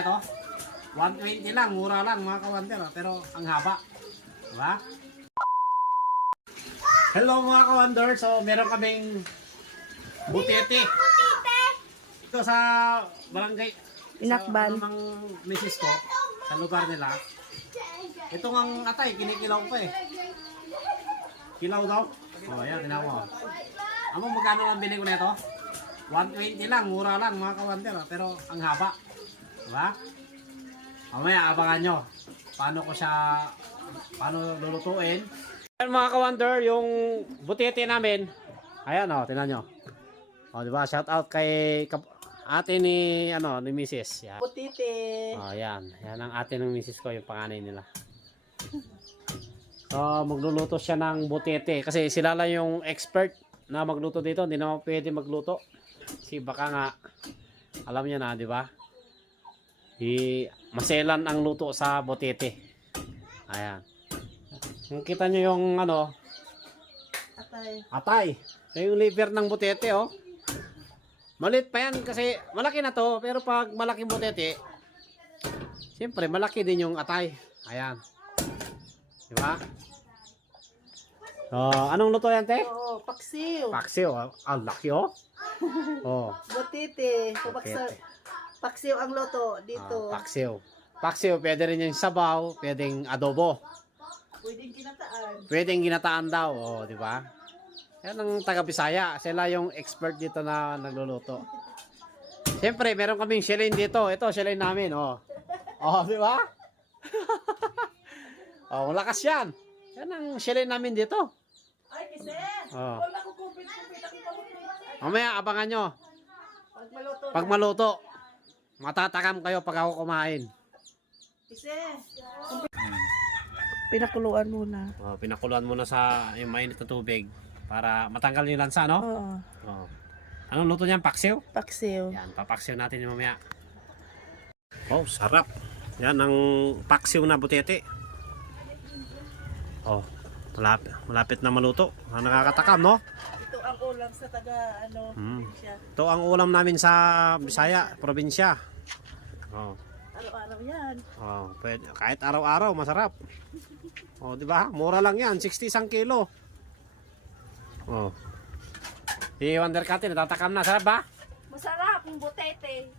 nito? 120 lang, mura lang mga kawander, pero ang haba. Diba? Hello mga kawander, so meron kaming butete. Ito sa barangay Inakban. sa ng misis ko, sa lugar nila. Ito ang atay, kinikilaw pa eh. Kilaw daw? O ayan, tinaw mo. Amo magkano ang bili ko nito? 120 lang, mura lang mga kawander, pero ang haba. Diba? Mamaya abangan nyo paano lulutuin. Ayan mga kawander, yung butete namin. Ayan o, tingnan nyo. O diba, shout out kay ate ni Mrs. Yan. Butete. O yan, yan ang ate ng Mrs. ko, yung panganay nila. So magluluto siya ng butete kasi sila lang yung expert na magluto dito, hindi naman pwede magluto. Kasi baka nga alam niya na, di ba? Maselan ang luto sa butete. Ayan. Kita nyo yung atay. Yung liver ng butete, oh. Malit pa yan kasi malaki na to, pero pag malaking butete, siyempre malaki din yung atay. Ayan. Di ba? Anong luto yan, te? Oo, paksiw. Paksiw. Ang laki, oh. Oh. Butete. Butete. Paksiw ang loto dito. Paksiw. Paksiw, pwede rin yung sabaw, pwedeng adobo. Pwedeng ginataan. Pwedeng ginataan daw, oh, di ba? Yan ang taga Bisaya. Sila yung expert dito na nagluluto. Siyempre, meron kaming shellin dito. Ito, shellin namin, oh. Oh, di ba? Oh, lakas yan. Yan ang shellin namin dito. Ay, kasi. Oh. Wala ko kupit-kupit ang pamukit. Mamaya, abangan nyo. Pag maluto. Pag maluto, matatakam kayo pag ako kumain. Kasi. Pinakuluan muna. Oh, pinakuluan muna sa yung mainit na tubig para matanggal yung lansa, no? Oo. Oh. Anong luto niyan? Paksiw? Paksiw. Yan, papaksiw natin yung mamaya. Oh, sarap. Yan ang paksiw na butete. Oh, malapit na maluto. Nakakatakam, no? Ito ang ulam sa taga probinsya. Ito ang ulam namin sa Bisaya, probinsya. Oh. Araw-araw yan. Oh, pwede, kahit araw-araw masarap. Oh, di ba? Mura lang 'yan, 60 isang kilo. Oh. Si Wonder Cat, natatakam na, sarap ba? Masarap yung butete.